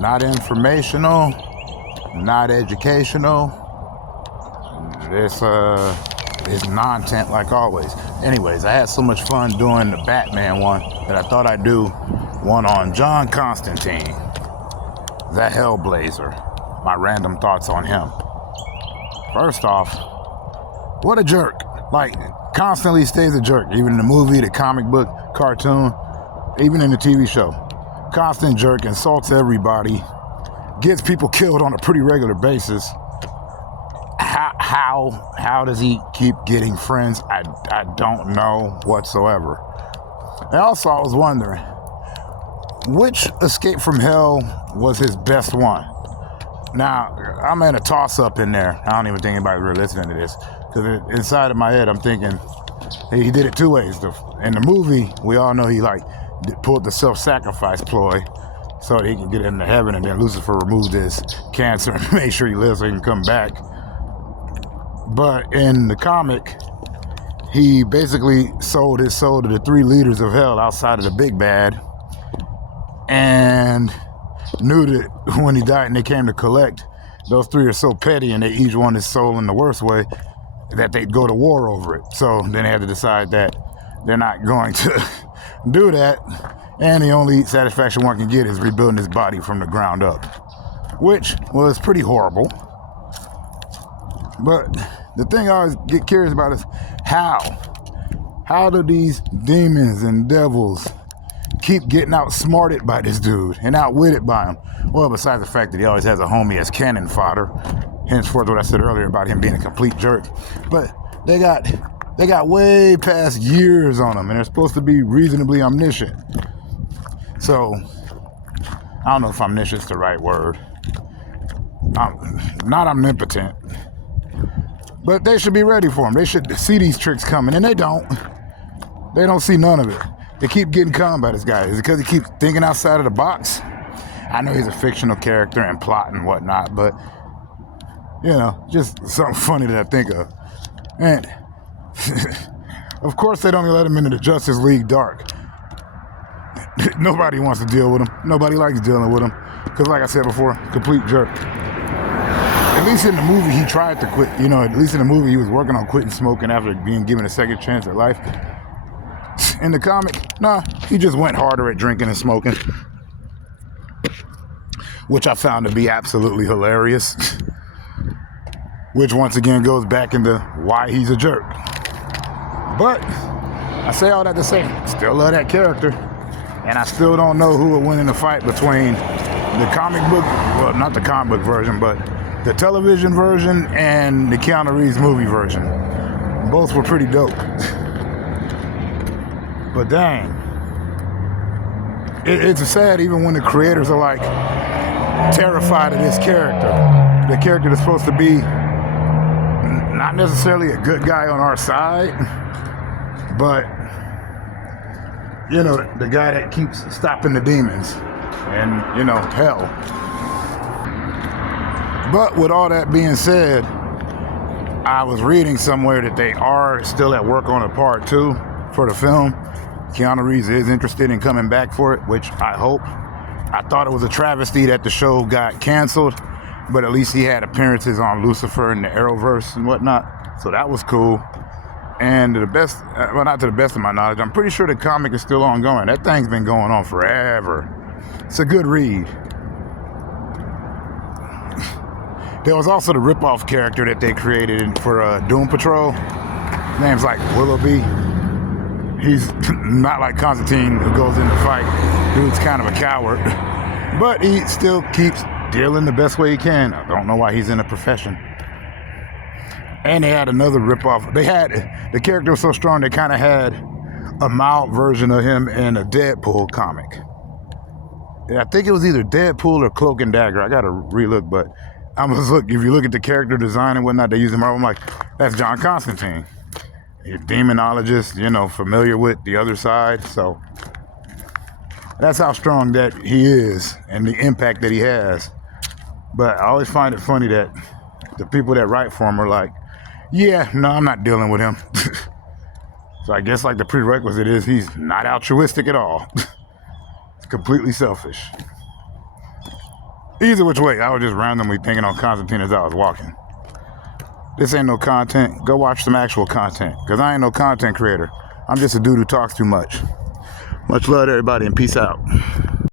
Not informational, not educational. It's nonsense like always. Anyways, I had so much fun doing the Batman one that I thought I'd do one on John Constantine, the Hellblazer. My random thoughts on him. First off, what a jerk. Like, constantly stays a jerk. Even in the movie, the comic book, cartoon, even in the TV show. Constant jerk, insults everybody, gets people killed on a pretty regular basis. How does he keep getting friends? I don't know whatsoever. And also, I was wondering, which Escape from Hell was his best one? Now, I'm in a toss-up in there. I don't even think anybody's really listening to this, because inside of my head, I'm thinking, he did it two ways. In the movie, we all know he pulled the self-sacrifice ploy so that he can get into heaven, and then Lucifer removed his cancer and made sure he lives so he can come back. But in the comic, he basically sold his soul to the three leaders of hell outside of the big bad, and knew that when he died and they came to collect, those three are so petty and they each want his soul in the worst way that they'd go to war over it. So then they had to decide that they're not going to do that, and the only satisfaction one can get is rebuilding his body from the ground up, which was pretty horrible. But the thing I always get curious about is how do these demons and devils keep getting outsmarted by this dude and outwitted by him? Well, besides the fact that he always has a homie as cannon fodder, henceforth what I said earlier about him being a complete jerk. But they got way past years on him, and they're supposed to be reasonably omniscient. So, I don't know if omniscient's the right word. Not omnipotent. But they should be ready for him. They should see these tricks coming, and they don't. They don't see none of it. They keep getting conned by this guy. Is it because he keeps thinking outside of the box? I know he's a fictional character and plot and whatnot, but, just something funny that I think of. And of course they don't let him into the Justice League Dark. Nobody wants to deal with him. Nobody likes dealing with him. Because like I said before, complete jerk. At least in the movie he tried to quit. At least in the movie he was working on quitting smoking after being given a second chance at life. In the comic, he just went harder at drinking and smoking. Which I found to be absolutely hilarious. Which once again goes back into why he's a jerk. But I say all that to say, still love that character. And I still don't know who will win in the fight between the comic book, well, not the comic book version, but the television version and the Keanu Reeves movie version. Both were pretty dope. But dang, it's sad even when the creators are terrified of this character. The character that's supposed to be not necessarily a good guy on our side, but the guy that keeps stopping the demons and hell. But with all that being said, I was reading somewhere that they are still at work on a part 2 for the film. Keanu Reeves is interested in coming back for it, which I hope. I thought it was a travesty that the show got canceled, but at least he had appearances on Lucifer and the Arrowverse and whatnot, so that was cool. And to the best, not to the best of my knowledge, I'm pretty sure the comic is still ongoing. That thing's been going on forever. It's a good read. There was also the rip-off character that they created for Doom Patrol. His name's Willoughby. He's not like Constantine, who goes in to fight. Dude's kind of a coward. But he still keeps dealing the best way he can. I don't know why he's in the profession. And they had another ripoff. The character was so strong, they kind of had a mild version of him in a Deadpool comic. I think it was either Deadpool or Cloak and Dagger. I gotta relook, but if you look at the character design and whatnot, they use him. I'm like, that's John Constantine. He's a demonologist, familiar with the other side. So that's how strong that he is and the impact that he has. But I always find it funny that the people that write for him are like, yeah, no, I'm not dealing with him. So I guess the prerequisite is he's not altruistic at all. It's completely selfish. Either which way, I was just randomly pinging on Constantine as I was walking. This ain't no content. Go watch some actual content, because I ain't no content creator. I'm just a dude who talks too much. Much love to everybody, and peace out.